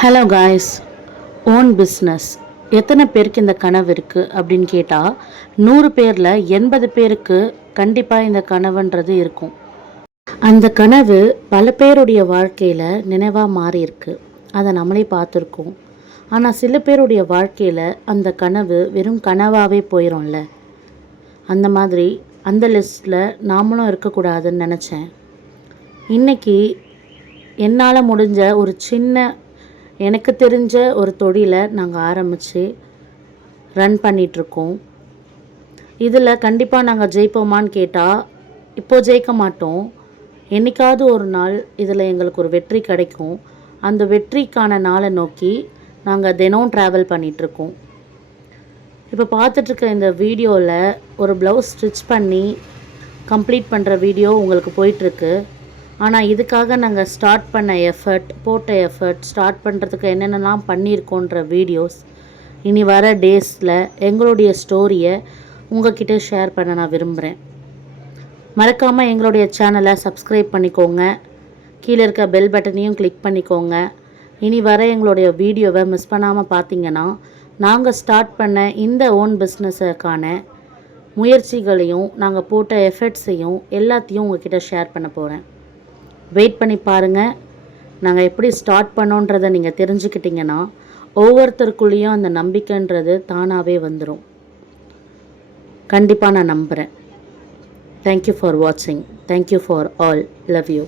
Hello guys, own business எத்தனை பேருக்கு இந்த கனவு இருக்குது அப்படின்னு கேட்டால் 100 பேரில் 80 பேருக்கு கண்டிப்பாக இந்த கனவுன்றது இருக்கும். அந்த கனவு பல பேருடைய வாழ்க்கையில் நினைவாக மாறியிருக்கு. அதை நம்மளே பார்த்துருக்கோம். ஆனால் சில பேருடைய வாழ்க்கையில் அந்த கனவு வெறும் கனவாகவே போயிடும்ல. அந்த மாதிரி அந்த லிஸ்ட்டில் நாமளும் இருக்கக்கூடாதுன்னு நினச்சேன். இன்றைக்கி என்னால் முடிஞ்ச ஒரு சின்ன எனக்கு தெரிஞ்ச ஒரு தொழிலை நாங்கள் ஆரம்பித்து ரன் பண்ணிகிட்ருக்கோம். இதில் கண்டிப்பாக நாங்கள் ஜெயிப்போமான்னு கேட்டால் இப்போது ஜெயிக்க மாட்டோம். என்றைக்காவது ஒரு நாள் இதில் எங்களுக்கு ஒரு வெற்றி கிடைக்கும். அந்த வெற்றிக்கான நாளை நோக்கி நாங்கள் தினம் ட்ராவல் பண்ணிகிட்ருக்கோம். இப்போ பார்த்துட்ருக்க இந்த வீடியோவில் ஒரு ப்ளவுஸ் ஸ்டிச் பண்ணி கம்ப்ளீட் பண்ணுற வீடியோ உங்களுக்கு போயிட்டுருக்கு. ஆனால் இதுக்காக நாங்கள் ஸ்டார்ட் பண்ண எஃபர்ட் ஸ்டார்ட் பண்ணுறதுக்கு என்னென்னலாம் பண்ணியிருக்கோன்ற வீடியோஸ் இனி வர டேஸில் எங்களுடைய ஸ்டோரியை உங்கள்கிட்ட ஷேர் பண்ண நான் விரும்புகிறேன். மறக்காமல் எங்களுடைய சேனலை சப்ஸ்கிரைப் பண்ணிக்கோங்க. கீழே இருக்க பெல் பட்டனையும் கிளிக் பண்ணிக்கோங்க. இனி வர எங்களுடைய வீடியோவை மிஸ் பண்ணாமல் பார்த்தீங்கன்னா நாங்கள் ஸ்டார்ட் பண்ண இந்த ஓன் பிஸ்னஸுக்கான முயற்சிகளையும் நாங்கள் போட்ட எஃபர்ட்ஸையும் எல்லாத்தையும் உங்கள்கிட்ட ஷேர் பண்ண போகிறேன். வெயிட் பண்ணி பாருங்கள். நாங்கள் எப்படி ஸ்டார்ட் பண்ணோன்றதை நீங்கள் தெரிஞ்சுக்கிட்டிங்கன்னா ஒவ்வொருத்தருக்குள்ளேயும் அந்த நம்பிக்கைன்றது தானாகவே வந்துடும். கண்டிப்பாக நான் நம்புகிறேன். தேங்க்யூ ஃபார் வாட்சிங். Thank you for all. Love you.